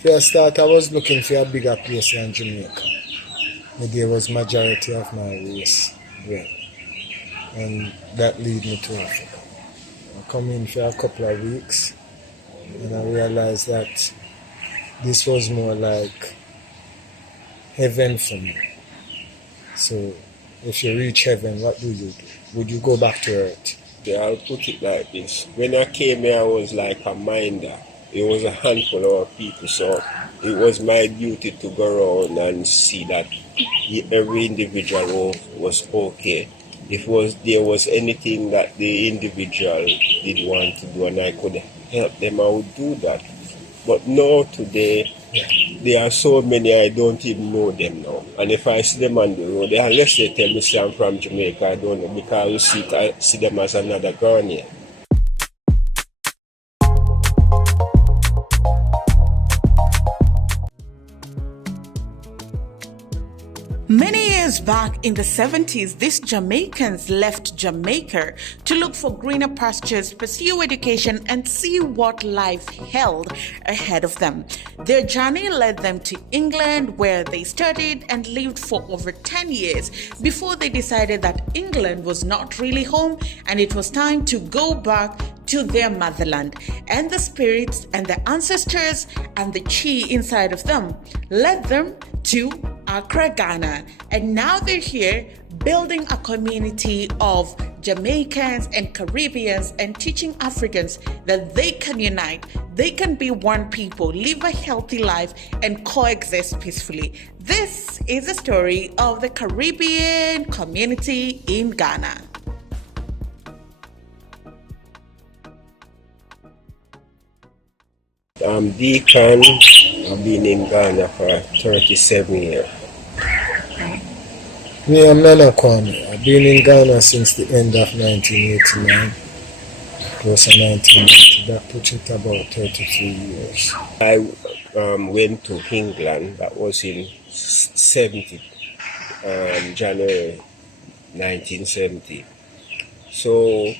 For a start, I was looking for a bigger place than Jamaica. There was majority of my race there. And that led me to Africa. I come in for a couple of weeks and I realized that this was more like heaven for me. So if you reach heaven, what do? Would you go back to earth? Yeah, I'll put it like this. When I came here, I was like a minder. It was a handful of people, so it was my duty to go around and see that every individual was okay. If there was anything that the individual did want to do and I could help them, I would do that. But now today, there are so many I don't even know them now. And if I see them on the road, unless they tell me say I'm from Jamaica, I don't know, because I see them as another Ghanaian. Many years back in the 70s, these Jamaicans left Jamaica to look for greener pastures, pursue education, and see what life held ahead of them. Their journey led them to England, where they studied and lived for over 10 years before they decided that England was not really home and it was time to go back to their motherland. And the spirits and the ancestors and the chi inside of them led them to Accra, Ghana. And now they're here building a community of Jamaicans and Caribbeans and teaching Africans that they can unite, they can be one people, live a healthy life, and coexist peacefully. This is the story of the Caribbean community in Ghana. I'm Deacon. I've been in Ghana for 37 years. Me, I'm Nana Kwame. I've been in Ghana since the end of 1989, close to 1990. That puts it about 33 years. I went to England. That was in January 1970. So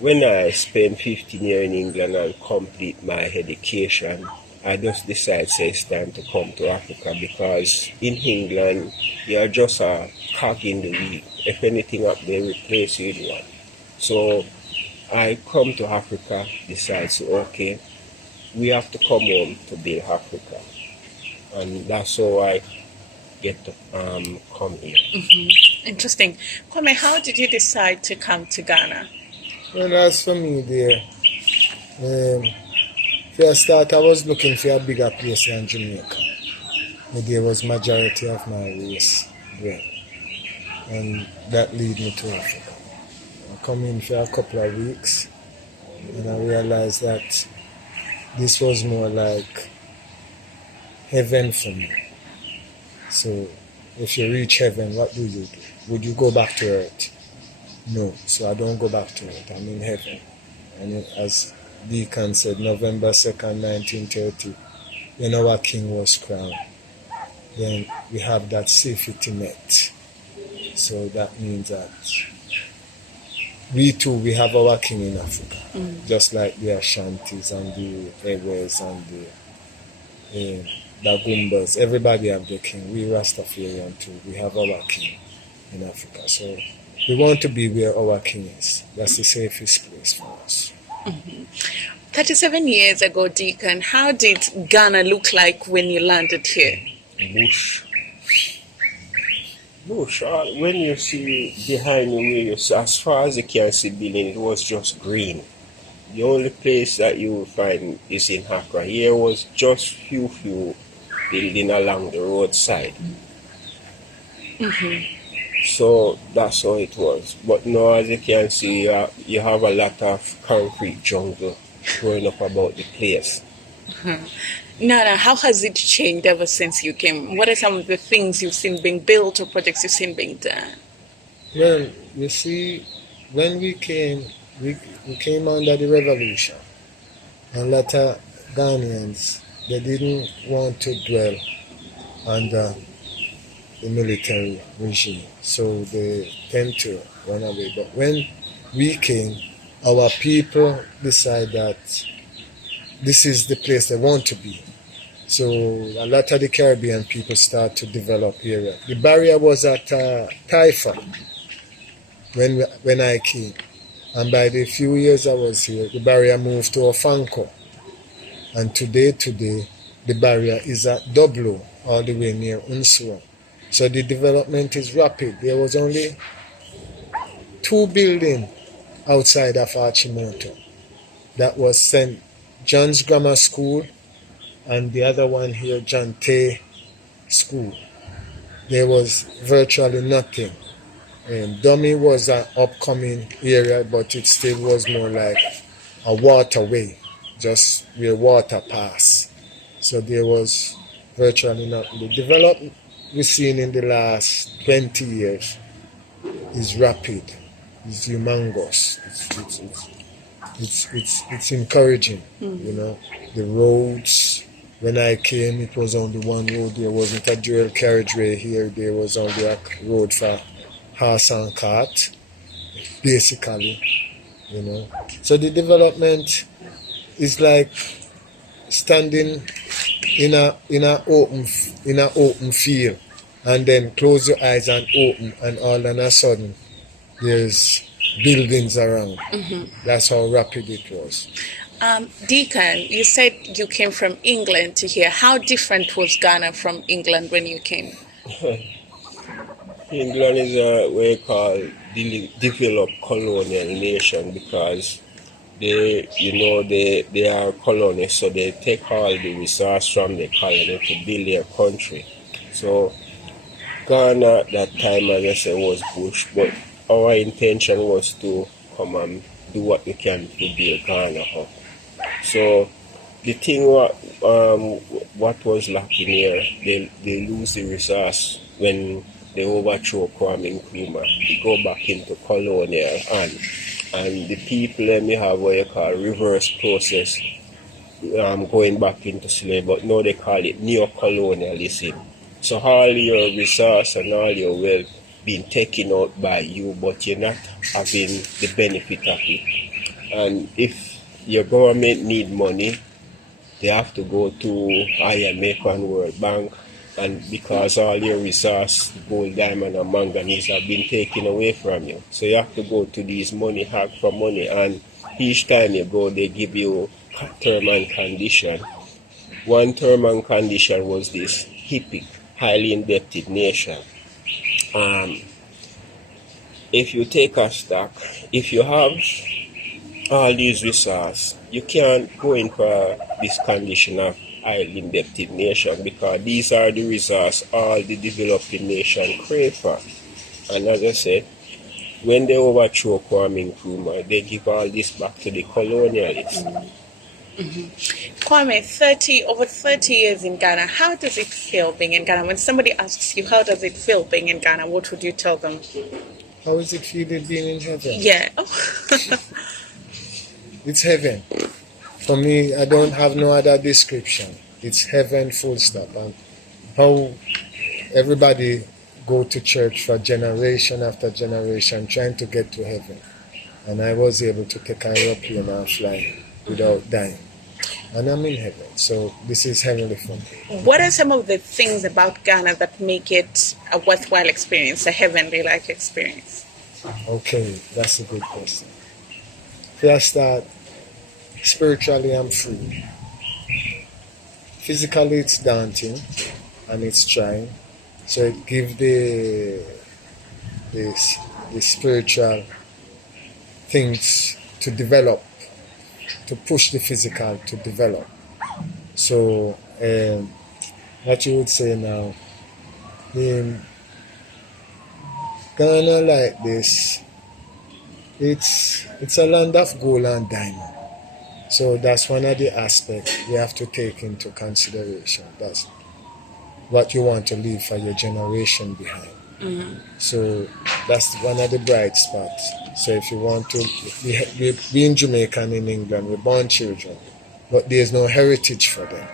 when I spent 15 years in England and complete my education, I just decided it's time to come to Africa, because in England, you're just a cog in the wheel. If anything up there, replace you with one. So I come to Africa, decide, okay, we have to come home to build Africa. And that's how I get to come here. Mm-hmm. Interesting. Kwame, how did you decide to come to Ghana? Well, as for me there, for a start, I was looking for a bigger place than Jamaica. There was majority of my race there. And that led me to Africa. I come in for a couple of weeks and I realized that this was more like heaven for me. So if you reach heaven, what do? Would you go back to earth? No, so I don't go back to it. I'm in heaven. And as Deacon said, November 2nd, 1930, when our king was crowned, then we have that safety net. So that means that we too, we have our king in Africa. Just like the Ashantis and the Ewes and the Dagumbas. Everybody have their king. We Rastafarian too. We have our king in Africa. So we want to be where our king is. That's the safest place for us. Mm-hmm. 37 years ago, Deacon, how did Ghana look like when you landed here? Bush. When you see behind you, as far as you can see building, it was just green. The only place that you will find is in Accra. Here was just few building along the roadside. Mm-hmm. So that's how it was. But now, as you can see, you have a lot of concrete jungle growing up about the place. Nana, how has it changed ever since you came? What are some of the things you've seen being built or projects you've seen being done? Well, you see, when we came under the revolution. And a lot of Ghanaians, they didn't want to dwell under the military regime. So they tend to run away. But when we came, our people decided that this is the place they want to be. So a lot of the Caribbean people start to develop here. The barrier was at Taifa when I came. And by the few years I was here, the barrier moved to Ofanko. And today, the barrier is at Doblo, all the way near Unsua. So the development is rapid. There was only 2 buildings outside of Achimota. That was St. John's Grammar School and the other one here, John Tay School. There was virtually nothing. Dummy was an upcoming area, but it still was more like a waterway, just where water pass. So there was virtually nothing. The development we've seen in the last 20 years is rapid, it's humongous, it's encouraging, you know. The roads, when I came, it was only one road. There wasn't a dual carriageway here. There was only a road for horse and cart, basically, you know. So the development is like standing in a open field, and then close your eyes and open, and all of a sudden there's buildings around. That's how rapid it was. Deacon, you said you came from England to here. How different was Ghana from England when you came? England is a what you call developed colonial nation, because they are colonies, so they take all the resources from the colony to build their country. So Ghana at that time, as I said, was bush, but our intention was to come and do what we can to build Ghana up. So the thing what was lacking here, they lose the resource when they overthrow Kwame Nkrumah. They go back into colonial, and the people let me have what you call reverse process, going back into slavery, but now they call it neo-colonialism. So all your resource and all your wealth being taken out by you, but you're not having the benefit of it. And if your government need money, they have to go to IMF and World Bank, and because all your resources, gold, diamond and manganese, have been taken away from you. So you have to go to these money hag for money, and each time you go, they give you term and condition. One term and condition was this: HIPIC, highly indebted nation. If you take a stock, if you have all these resources, you can't go in for this condition of highly indebted nation, because these are the resources all the developing nation crave for. And as I said, when they overthrow Kwame Nkrumah, they give all this back to the colonialists. Kwame, over 30 years in Ghana, how does it feel being in Ghana? When somebody asks you, how does it feel being in Ghana, what would you tell them? How is it feeling being in heaven? Yeah. It's heaven. For me, I don't have no other description. It's heaven, full stop. And how everybody go to church for generation after generation trying to get to heaven. And I was able to take an aeroplane and fly without dying. And I'm in heaven. So this is heavenly for me. What are some of the things about Ghana that make it a worthwhile experience, a heavenly-like experience? Okay, that's a good question. First, spiritually I'm free. Physically it's daunting and it's trying. So it gives the spiritual things to develop, to push the physical to develop. So what you would say now, in Ghana like this, it's a land of gold and diamond. So that's one of the aspects you have to take into consideration. That's what you want to leave for your generation behind. So that's one of the bright spots. So if you want to, we in Jamaica and in England, we're born children, but there's no heritage for them.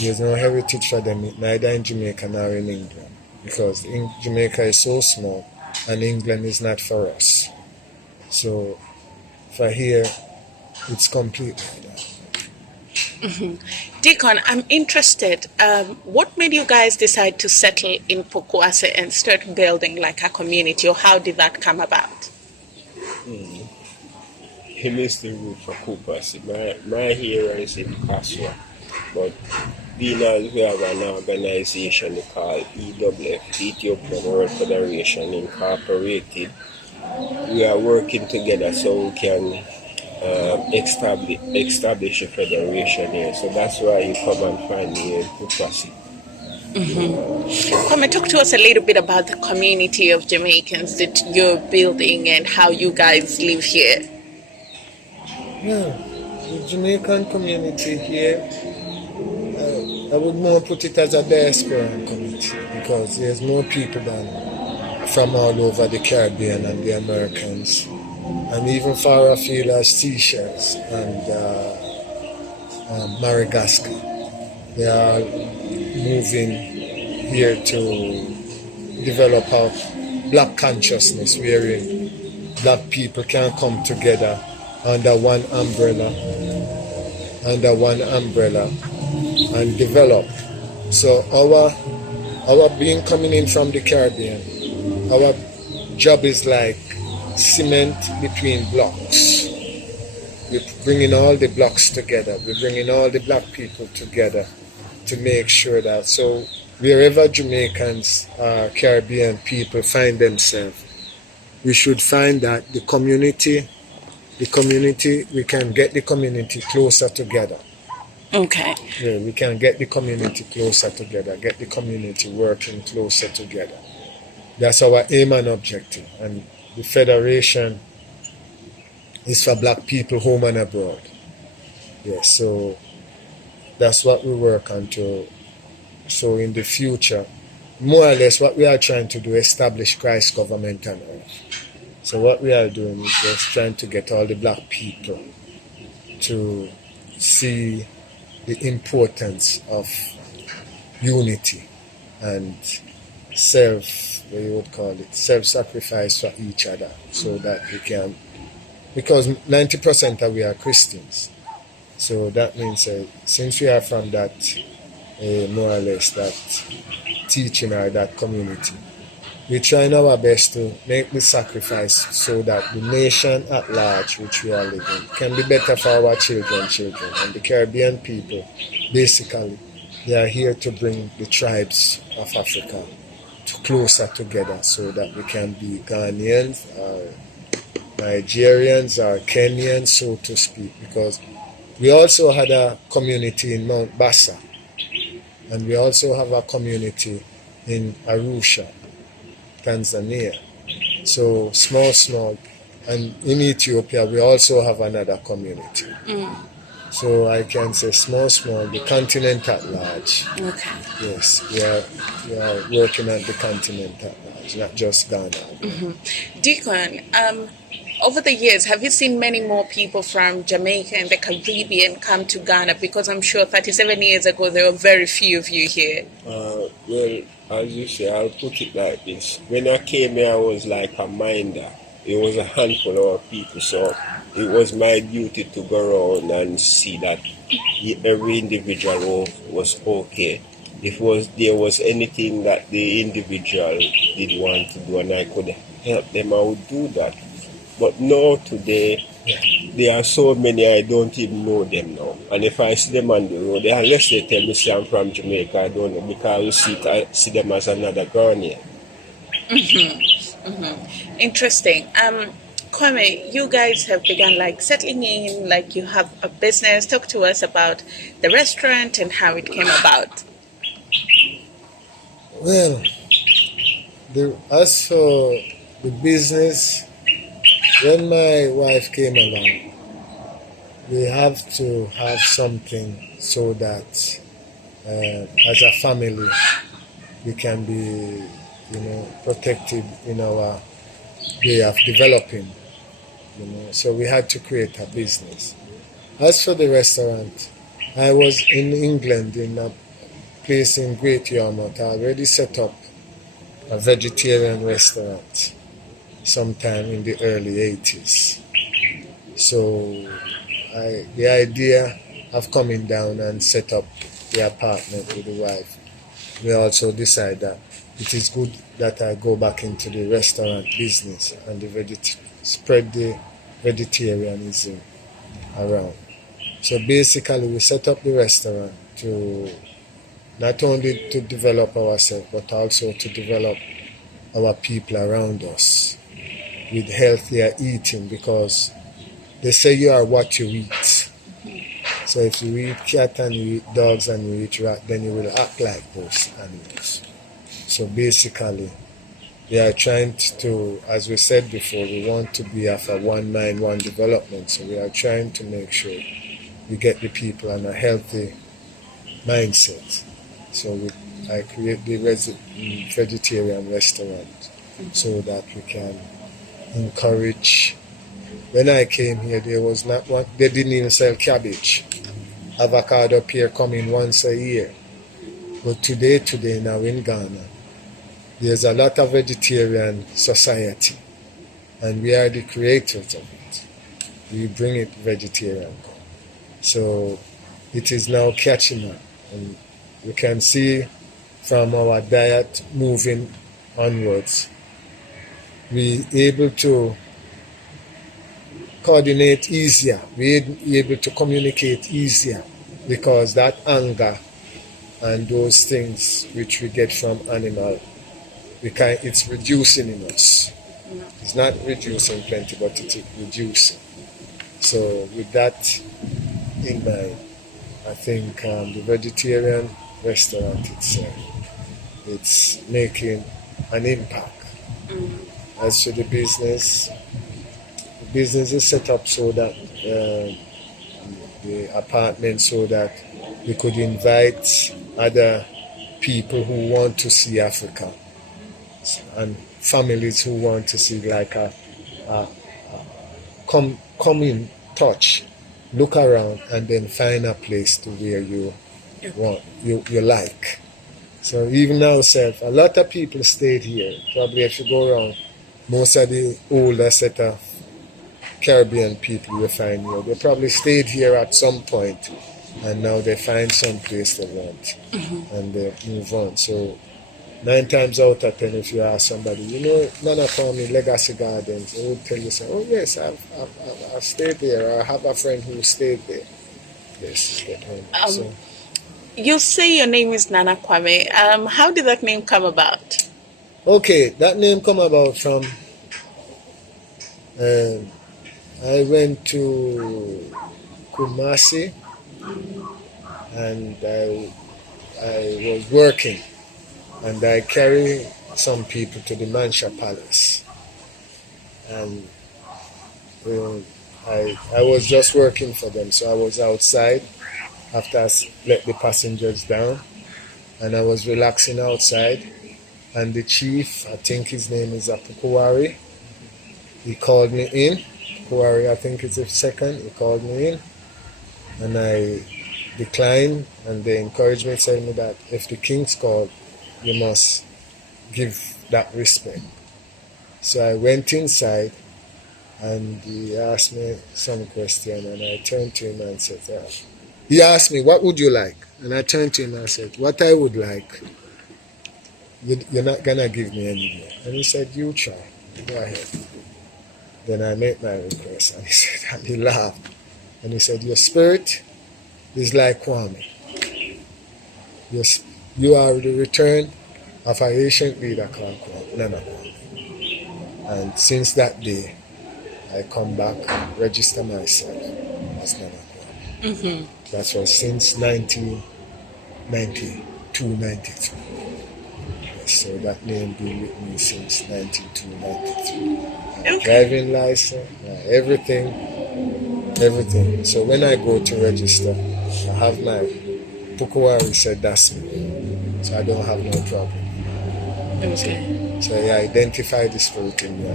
There's no heritage for them, neither in Jamaica nor in England, because Jamaica is so small and England is not for us. So for here, it's complete like that. Deacon, I'm interested. What made you guys decide to settle in Pokuase and start building like a community, or how did that come about? He missed the route for Kupasi. My hero is in Kaswa, but being as we have an organization called EWF, Ethiopian World Federation Incorporated, we are working together so we can establish a federation here. So that's why you come and find me in Kupasi. Come and talk to us a little bit about the community of Jamaicans that you're building and how you guys live here. Yeah, the Jamaican community here, I would more put it as a diaspora community because there's more people than from all over the Caribbean and the Americans, and even far afield as Seychelles and Madagascar. They are moving here to develop a black consciousness wherein black people can come together under one umbrella and develop. So our being coming in from the Caribbean, our job is like cement between blocks. We're bringing all the blocks together. We're bringing all the black people together to make sure that so wherever Jamaicans or Caribbean people find themselves, we should find that the community, we can get the community closer together. Okay. Yeah, we can get the community closer together, get the community working closer together. That's our aim and objective. And the federation is for black people home and abroad. Yeah, so that's what we work on to. So in the future, more or less what we are trying to do, establish Christ's government on earth. So what we are doing is just trying to get all the black people to see the importance of unity and self-sacrifice for each other so that we can, because 90% of we are Christians. So that means since we are from that, more or less that teaching or that community, we're trying our best to make the sacrifice so that the nation at large which we are living can be better for our children. And the Caribbean people, basically, they are here to bring the tribes of Africa closer together so that we can be Ghanaians or Nigerians or Kenyans, so to speak, because we also had a community in Mount Bassa, and we also have a community in Arusha, Tanzania. So small, and in Ethiopia we also have another community. So I can say small, the continent at large. Okay. Yes, we are working at the continent at large, not just Ghana. Deacon, over the years, have you seen many more people from Jamaica and the Caribbean come to Ghana? Because I'm sure 37 years ago there were very few of you here. Well, as you say, I'll put it like this. When I came here, I was like a minder. It was a handful of people, so it was my duty to go around and see that every individual was okay. If there was anything that the individual did want to do and I could help them, I would do that. But now today, there are so many I don't even know them now. And if I see them on the road, unless they tell me say I'm from Jamaica, I don't know, because I see them as another Ghanaian. Interesting. Kwame, you guys have begun like settling in, like you have a business. Talk to us about the restaurant and how it came about. Well, as for the business, when my wife came along, we have to have something so that as a family we can be, protected in our way of developing. So we had to create a business. As for the restaurant, I was in England in a place in Great Yarmouth. I already set up a vegetarian restaurant sometime in the early 80s. So the idea of coming down and set up the apartment with the wife, we also decide that it is good that I go back into the restaurant business and spread the vegetarianism around. So basically we set up the restaurant to not only to develop ourselves but also to develop our people around us with healthier eating, because they say you are what you eat. So if you eat cat and you eat dogs and you eat rat, then you will act like those animals. So basically, we are trying to, as we said before, we want to be of a one mind, one development. So we are trying to make sure we get the people on a healthy mindset. So I create the vegetarian restaurant so that we can encourage. When I came here, there was not one, they didn't even sell cabbage. Avocado pear coming once a year. But today now in Ghana, there's a lot of vegetarian society, and we are the creators of it. We bring it vegetarian. So it is now catching up, and you can see from our diet moving onwards, we able to coordinate easier, we're able to communicate easier, because that anger and those things which we get from animal, it's reducing in us. It's not reducing plenty, but it's reducing. So with that in mind, I think the vegetarian restaurant itself, it's making an impact. As to the business is set up so that the apartment, so that we could invite other people who want to see Africa and families who want to see, like come in touch, look around, and then find a place to where you want, you like. So even now, a lot of people stayed here. Probably if you go around, most of the older set of Caribbean people you find here, they probably stayed here at some point, and now they find some place they want, and they move on. So 9 times out of 10, if you ask somebody, Nana call me LEGASSI Gardens, they would tell you, say, oh yes, I've stayed there, or I have a friend who stayed there. Yes, so. You say your name is Nana Kwame. How did that name come about? Okay, that name come about from, I went to Kumasi, and I was working, and I carried some people to the Mancha Palace, and I was just working for them, so I was outside after I let the passengers down, and I was relaxing outside, and the chief, I think his name is Apukuwari, he called me in. Apukuwari, I think it's the second, he called me in, and I declined, and they encouraged me, saying me that if the king's called, you must give that respect. So I went inside, and he asked me some question, and I turned to him and said, he asked me, what would you like? And I turned to him and I said, what I would like, you're not going to give me anymore. And he said, you try, go ahead. Then I made my request, and he said, and he laughed, and he said, your spirit is like Kwame. Yes, you are the return of an ancient leader called Nana Kwame. And since that day, I come back and register myself as Nana Kwame. That was since 1992, 93. So that name been with me since 92, 93. Driving license, everything. So when I go to register, I have my Pukuwari said that's me. So I don't have no problem. Okay. So I identify the spirit in me.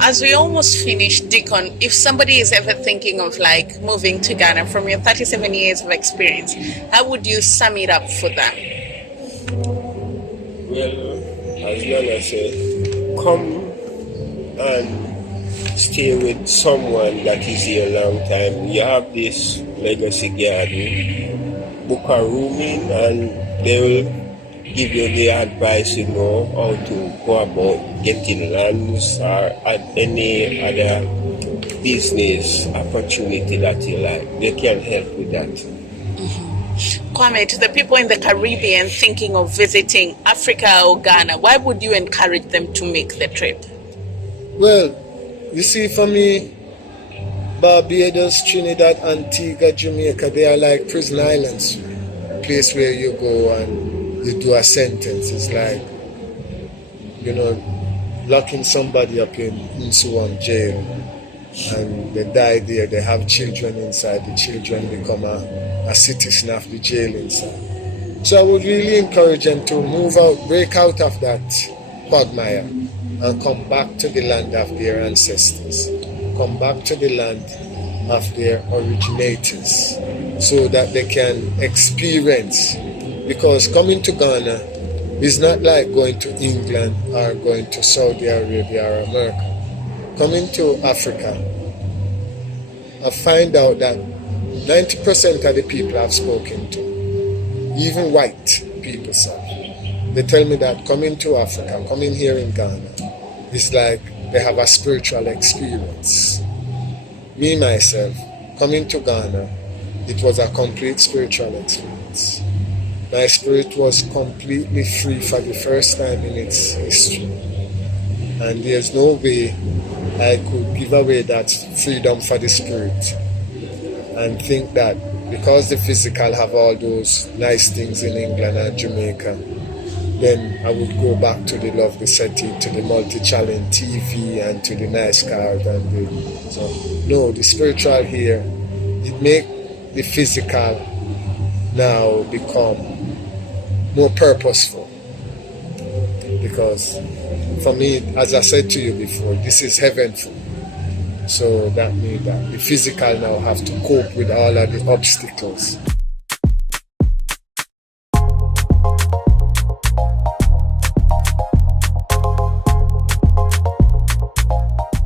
As we almost finish, Deacon, if somebody is ever thinking of moving to Ghana from your 37 years of experience, how would you sum it up for them? Well, as Nana said, come and stay with someone that is here a long time. You have this Legacy Garden, book a room in, and they will give you the advice, how to go about getting lands or any other business opportunity that you like. They can help with that. Kwame, to the people in the Caribbean thinking of visiting Africa or Ghana, why would you encourage them to make the trip? Well, you see, for me, Barbados, Trinidad, Antigua, Jamaica, they are like prison islands. A place where you go and you do a sentence. It's like, locking somebody up in Insuwan jail, and they die there. They have children inside. The children become a citizen of the jail inside. So I would really encourage them to move out, break out of that quagmire, and come back to the land of their ancestors. Come back to the land of their originators, so that they can experience. Because coming to Ghana is not like going to England or going to Saudi Arabia or America. Coming to Africa, I find out that 90% of the people I've spoken to, even white people, they tell me that coming to Africa, coming here in Ghana, is like they have a spiritual experience. Me, myself, coming to Ghana, it was a complete spiritual experience. My spirit was completely free for the first time in its history. And there's no way I could give away that freedom for the spirit and think that because the physical have all those nice things in England and Jamaica, then I would go back to the lovely setting, to the multi-channel TV and to the nice cars. No, the spiritual here, it make the physical now become more purposeful. Because for me, as I said to you before, this is heaven for me. So that means that the physical now have to cope with all of the obstacles.